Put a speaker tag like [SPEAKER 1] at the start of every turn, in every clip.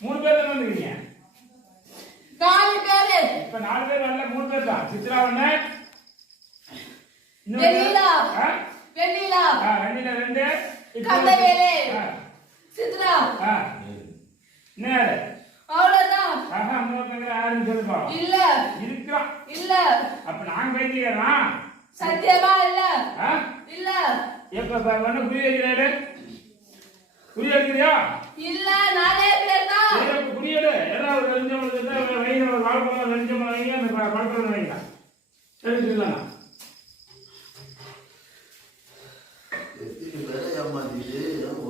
[SPEAKER 1] மூணு பேர் தானே வந்துருக்கீங்க
[SPEAKER 2] நாலு பேரு
[SPEAKER 1] இப்ப நாலு பேர் வரல மூணு பேர் தான் சித்ரா ஒண்ணு
[SPEAKER 2] வெண்ணிலா. வெண்ணிலா
[SPEAKER 1] வெண்ணிலா ரெண்டு
[SPEAKER 2] கந்தவேலு. சித்ரா.
[SPEAKER 1] என்ன?
[SPEAKER 2] அவ்வளவுதான்
[SPEAKER 1] ஆஹா, இன்னொருத்தங்க யாருன்னு சொல்லுப்பா.
[SPEAKER 2] இல்ல
[SPEAKER 1] இருக்கிறான்.
[SPEAKER 2] இல்ல
[SPEAKER 1] அப்ப நான் பைத்தியக்காரனா?
[SPEAKER 2] சத்தியமா இல்ல? இல்ல
[SPEAKER 1] எப்ப வேணா வைக்கிறாரு? குறி வைக்கிறியா?
[SPEAKER 2] இல்ல நானே பேர் தான்
[SPEAKER 1] சரி, அப்ப குறி எடு. ஏதாவது வெஞ்சம் இருந்தா வைங்க, ஒரு ஒரு வெஞ்சம் வைங்க, அந்த ப- பழப்பழம் வைங்க. எடுத்துக்கலாம்.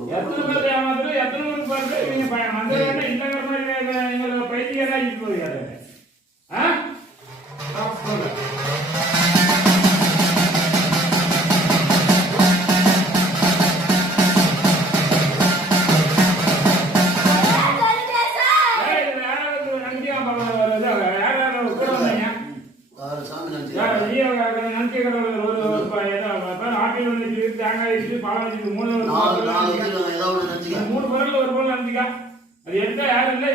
[SPEAKER 3] எத்தனை பேரை
[SPEAKER 1] ஏமாத்துறது, எத்தனை பேர் இவங்க ப- மந்திரவாதி வச்சிருக்கு.
[SPEAKER 3] வச்சுருக்காங்க ஏதாவது ஒன்று நினைச்சுக்க
[SPEAKER 1] இந்த மூணு பொருள் ஒரு பொருள் நந்திக்கா அது எடுத்தா யாரும் இல்லை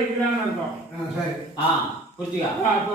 [SPEAKER 1] இருக்கிறாங்கன்னு அர்த்தம்.
[SPEAKER 4] சரி.
[SPEAKER 5] ஆ புரிஞ்சுக்கா.
[SPEAKER 1] அப்போ